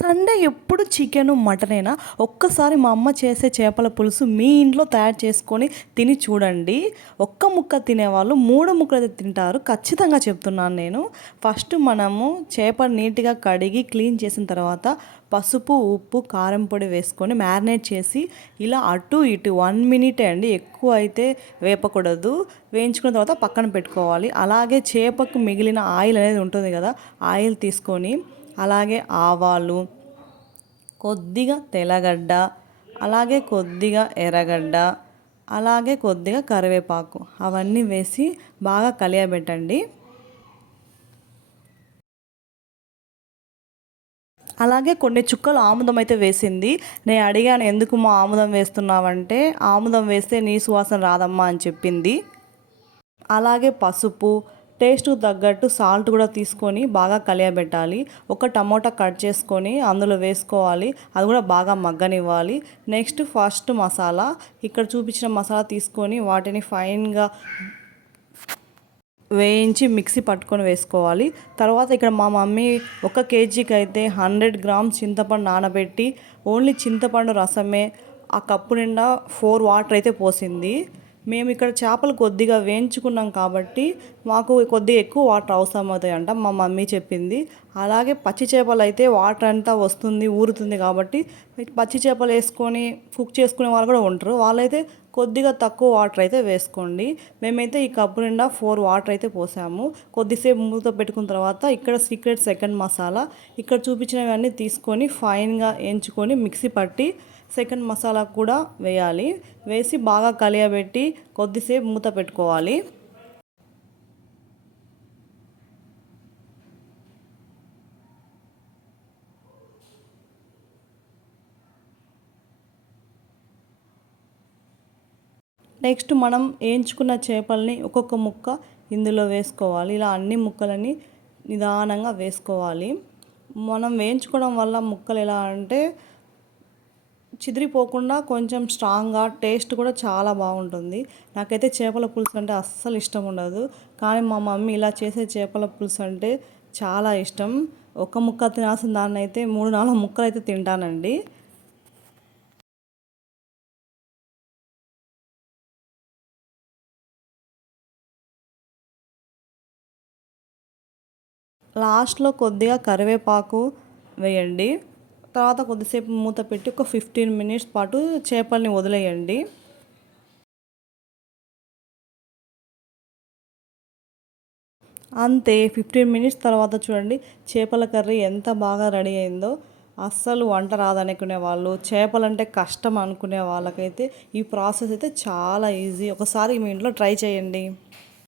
Sunday ఎప్పుడు chicken మటనేనా? ఒక్కసారి మా అమ్మ చేసే చేపల పులుసు మీ ఇంట్లో తయారు చేసుకొని తిని చూడండి. ఒక్క ముక్క తినేవాళ్ళు 3 ముక్కలైతే తింటారు. ఖచ్చితంగా చెప్తున్నాను నేను. ఫస్ట్ మనము చేపను నీట్‌గా కడిగి క్లీన్ చేసిన తర్వాత పసుపు, ఉప్పు, కారం పొడి వేసుకొని మ్యారినేట్ చేసి ఇలా అటు ఇటు 1 మినిటే అండి, ఎక్కువ అయితే వేపకూడదు. వేయించుకున్న తర్వాత పక్కన పెట్టుకోవాలి. అలాగే చేపకు మిగిలిన ఆయిల్ అనేది ఉంటుంది కదా, ఆయిల్ తీసుకొని అలాగే ఆవాలు, కొద్దిగా తెల్లగడ్డ, అలాగే కొద్దిగా ఎర్రగడ్డ, అలాగే కొద్దిగా కరివేపాకు అవన్నీ వేసి బాగా కలియబెట్టండి. అలాగే కొన్ని చుక్కలు ఆముదం అయితే వేసింది. నేను అడిగాను, ఎందుకు మా ఆముదం వేస్తున్నావంటే, ఆముదం వేస్తే నీ సువాసన రాదమ్మా అని చెప్పింది. అలాగే పసుపు, టేస్ట్‌కు తగ్గట్టు సాల్ట్ కూడా తీసుకొని బాగా కలియబెట్టాలి. ఒక టమోటా కట్ చేసుకొని అందులో వేసుకోవాలి. అది కూడా బాగా మగ్గనివ్వాలి. నెక్స్ట్ ఫస్ట్ మసాలా, ఇక్కడ చూపించిన మసాలా తీసుకొని వాటిని ఫైన్‌గా వేయించి మిక్సీ పట్టుకొని వేసుకోవాలి. తర్వాత ఇక్కడ మా మమ్మీ 1 కేజీకి అయితే 100 గ్రామ్స్ చింతపండు నానబెట్టి ఓన్లీ చింతపండు రసమే ఆ కప్పు నిండా 4 వాటర్ అయితే పోసింది. మేము ఇక్కడ చేపలు కొద్దిగా వేయించుకున్నాం కాబట్టి మాకు కొద్దిగా ఎక్కువ వాటర్ అవసరం అవుతాయంట మా మమ్మీ చెప్పింది. అలాగే పచ్చి చేపలు అయితే వాటర్ అంతా వస్తుంది, ఊరుతుంది కాబట్టి పచ్చి చేపలు వేసుకొని కుక్ చేసుకునే వాళ్ళు కూడా ఉంటారు. వాళ్ళైతే కొద్దిగా తక్కువ వాటర్ అయితే వేసుకోండి. మేమైతే ఈ కప్పు నిండా 4 వాటర్ అయితే పోసాము. కొద్దిసేపు మూత పెట్టుకున్న తర్వాత ఇక్కడ సీక్రెట్ సెకండ్ మసాలా, ఇక్కడ చూపించినవన్నీ తీసుకొని ఫైన్గా ఎంచుకొని మిక్సీ పట్టి సెకండ్ మసాలా కూడా వేయాలి. వేసి బాగా కలియబెట్టి కొద్దిసేపు మూత పెట్టుకోవాలి. నెక్స్ట్ మనం వేయించుకున్న చేపల్ని ఒక్కొక్క ముక్క ఇందులో వేసుకోవాలి. ఇలా అన్ని ముక్కలని నిదానంగా వేసుకోవాలి. మనం వేయించుకోవడం వల్ల ముక్కలు ఎలా అంటే చిదిరిపోకుండా కొంచెం స్ట్రాంగ్గా, టేస్ట్ కూడా చాలా బాగుంటుంది. నాకైతే చేపల పులుసు అంటే అస్సలు ఇష్టం ఉండదు, కానీ మా మమ్మీ ఇలా చేసే చేపల పులుసు అంటే చాలా ఇష్టం. ఒక ముక్క తినాల్సిన దాన్ని అయితే 3, 4 ముక్కలు అయితే తింటానండి. లాస్ట్లో కొద్దిగా కరివేపాకు వేయండి. తర్వాత కొద్దిసేపు మూత పెట్టి ఒక 15 మినిట్స్ పాటు చేపల్ని వదిలేయండి. అంతే, 15 మినిట్స్ తర్వాత చూడండి చేపల కర్రీ ఎంత బాగా రెడీ అయిందో. అస్సలు వంట రాదనుకునే వాళ్ళు, చేపలంటే కష్టం అనుకునే వాళ్ళకైతే ఈ ప్రాసెస్ అయితే చాలా ఈజీ. ఒకసారి మీ ఇంట్లో ట్రై చేయండి.